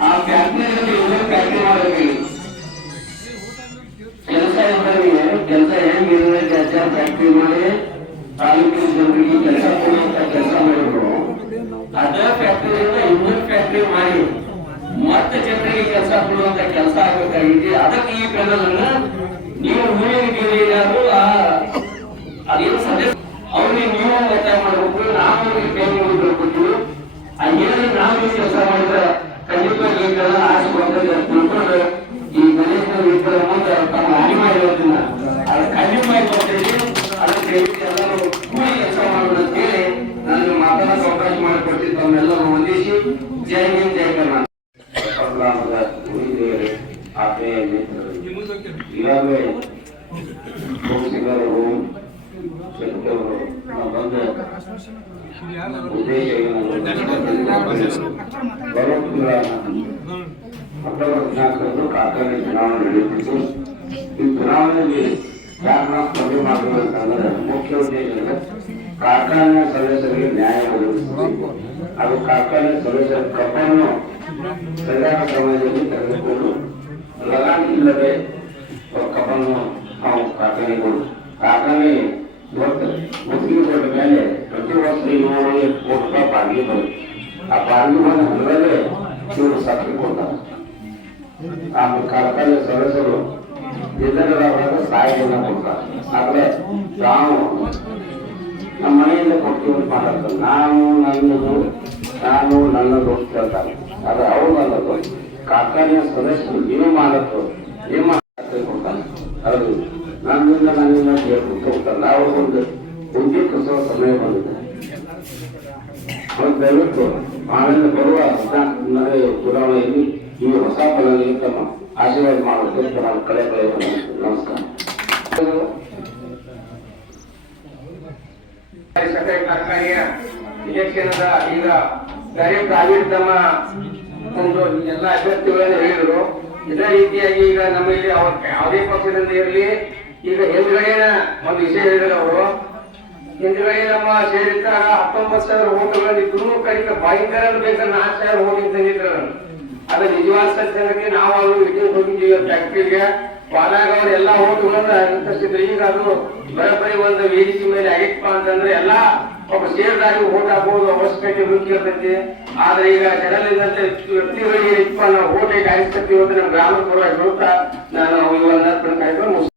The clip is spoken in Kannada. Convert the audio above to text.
ಆ ಫ್ಯಾಕ್ಟರಿಯಲ್ಲಿ ಫ್ಯಾಕ್ಟರಿ ಮಾಡಬೇಕು ಕೆಲಸ ಇದ್ದವರಿಗೆ ಕೆಲಸ ಹೆಂಗಿದ್ರೆ ಕೆಲಸ ಫ್ಯಾಕ್ಟರಿ ಮಾಡಿ ತಾಲೂಕಿನ ಜನರಿಗೆ ಕೆಲಸ ಕೆಲಸ ಮಾಡಿದ್ರು. ಫ್ಯಾಕ್ಟರಿಯಿಂದ ಇನ್ನೊಂದು ಫ್ಯಾಕ್ಟರಿ ಮಾಡಿ ಮತ್ತೆ ಜನರಿಗೆ ಕೆಲಸ ಕೊಡುವಂತ ಕೆಲಸ ಆಗಬೇಕಾಗಿದೆ. ಅದಕ್ಕೆ ಈ ಪೆನಲ್ ಅನ್ನ ನೀವು ಯಾರು? ಆ, ಅದೇನು ಸದಸ್ಯ ಅವ್ರಿಗೆ ನೀವು ಒತ್ತಾಯ ಮಾಡಬೇಕು. ನಾವು ಅವ್ರಿಗೆ ನಾವು ಕೆಲಸ ಮಾಡಿದ್ರೆ ಈ ತಿಳ್ಕೊಂಡು ಗಣೇಶನ ಮುಂದೆ ತಮ್ಮ ಹಾನಿ ಮಾಡಿರೋದನ್ನ ಅದು ಕಡಿಮೆ ಅದಕ್ಕೆ ಎಲ್ಲರೂ ಕೂಡಿ ಕೆಲಸ ಮಾಡೋಣ ಅಂತ ಹೇಳಿ ನನಗೆ ಮಾತಾಡೋಕೆ ಅವಕಾಶ ಮಾಡಿಕೊಡ್ತೀನಿ ತಮ್ಮೆಲ್ಲರೂ ವಂದಿಸಿ. ಜೈ ಹಿಂದ್ ಜೈ ಕರ್ನಾಟಕ. ಆತ್ಮೀಯ ಮಿತ್ರರು. ನಾವು ಬಂದ ಉದ್ದೇಶ ಬರುತ್ತಿರುವ ಅಕ್ಟೋಬರ್ ಹದಿನಾಲ್ಕರಂದು ಕಾರ್ಖಾನೆ ಚುನಾವಣೆ ನಡೆಯುತ್ತಿದ್ದು ಈ ಚುನಾವಣೆಯಲ್ಲಿ ಯಾರನ್ನ ಸ್ಪರ್ಧೆ ಮಾಡಬೇಕಂದ್ರೆ ಮುಖ್ಯ ಉದ್ದೇಶ ಅಂದ್ರೆ ಕಾರ್ಖಾನೆ ಸದಸ್ಯರಿಗೆ ನ್ಯಾಯ ಒದಗಿಸಬೇಕು ಹಾಗೂ ಕಾರ್ಖಾನೆ ಸದಸ್ಯರ ಕಪ್ಪನ್ನು ಸರಿಯಾದ ಸಮಯದಲ್ಲಿ ತೆಗೆದುಕೊಂಡು ಲಗಾನ್ ಇಲ್ಲದೆ ಕಪ್ಪನ್ನು ನಾವು ಕಾರ್ಖಾನೆಗಳು ಕಾರ್ಖಾನೆ ಇವತ್ತು ಮುಸ್ಲಿಂ ಕೊಟ್ಟ ಮೇಲೆ ಪ್ರತಿ ವರ್ಷ ಏಳು ಎಂಟು ಕೋಟಿ ರೂಪಾಯಿ ಬಾಡಿಗೆ ಬರುತ್ತೆ ಆ ಬಾಡಿಗೆ ಬಂದ ಹಣದಲ್ಲೇ ಇವರು ಸಕ್ಕರೆ ಕೊಡ್ತಾರೆ ಆ ಕರ್ತವ್ಯ ಸದಸ್ಯರು ನಿರ್ಧಾರದಾಗ ಸಹಾಯವನ್ನು ಕೊಡ್ತಾರೆ ಆದರೆ ನಾವು ನಮ್ಮ ಮನೆಯಿಂದ ಕೊಡ್ತೀವಿ ಮಾತಾಡ್ತಾರೆ ನಾನು ನನ್ನದು ನಾನು ನನ್ನದು ಅಂತ ಹೇಳ್ತಾರೆ. ಆದ್ರೆ ಅವ್ರು ನನ್ನದು. ಕಾರ್ಖಾನೆಯ ಸದಸ್ಯರು ಏನು ಮಾಡತ್ತು ಏನು ಮಾಡ್ತಾರೆ ಕೊಡ್ತಾರೆ. ಅದು ನನ್ನಿಂದ ನನ್ನಿಂದ ಹೋಗ್ತಾರೆ ನಾವು ಒಂದು ಬುದ್ಧಿ ಕಸುವ ಸಮಯ ಬಂದಿದೆ. ಅವ್ರು ದಯವಿಟ್ಟು ಆಮೇಲೆ ಬರುವ ಪುರಾಣ ಚುನಾವಣೆಯಲ್ಲಿ ಈ ಹೊಸ ಫಲದಲ್ಲಿ ತಮ್ಮ ಆಶೀರ್ವಾದ ಮಾಡುವುದಕ್ಕೆ ನಾನು ಕಳೆ ಕಳೆ ನಮಸ್ಕಾರ. ಈಗ ಬೇರೆ ಪ್ರೈವೇಟ್ ತಮ್ಮ ಒಂದು ಎಲ್ಲ ಅಭ್ಯರ್ಥಿಗಳನ್ನು ಹೇಳಿದ್ರು. ಇದೇ ರೀತಿಯಾಗಿ ಈಗ ನಮ್ಮಲ್ಲಿ ಅವ್ರ ಯಾವುದೇ ಪಕ್ಷದಿಂದ ಇರಲಿ, ಈಗ ಹಿಂದ್ಗಡೆನ ಒಂದು ವಿಷಯ ಹೇಳಿದ್ರು ಅವರು. ಹಿಂದ್ಗಡೆ ನಮ್ಮ ಸೇರಿದ್ದಾಗ ಹತ್ತೊಂಬತ್ತು ಸಾವಿರ ಓಟುಗಳಲ್ಲಿ ಇದ್ರು ಕಡಿಮೆ ಭಯಂಕರ ಬೇಕಾದ್ರೆ ನಾಲ್ಕು ಸಾವಿರ ಅದು ನಿಜವಾದ ನಾವು ಹೋಗಿದ್ದೀವಿ ಫ್ಯಾಕ್ಟ್ರಿಗೆ ಪಾಲಾಗ ಅವ್ರು ಎಲ್ಲಾ ಹೋಗಿ ನಿಂತಿಸಿದ್ರು ಈಗ ಅದು ಬರಬರಿ ಒಂದು ವೇದಿಕೆ ಮೇಲೆ ಆಗಿತ್ತಪ್ಪ ಅಂತಂದ್ರೆ ಎಲ್ಲಾ ಒಬ್ಬ ಸೇರ್ದಾಗಿ ಓಟ್ ಹಾಕೋದು ಅವಶ್ಯಕತೆ ಇರ್ತೈತಿ ಆದ್ರೆ ಈಗ ಜನಲಿದಂತೆ ವ್ಯಕ್ತಿಗಳಿಗೆ ಇಪ್ಪ ನಾವು ಓಟ್ ಹೇಗೆ ಹಾಯಿಸ್ತೀವಿ ಅಂತ ನಮ್ಮ ಗ್ರಾಮ ಪರವಾಗಿ ಹೇಳ್ತಾ, ನಾನು ಇವನ್ನ ಕಾರ್ಯಕ್ರಮ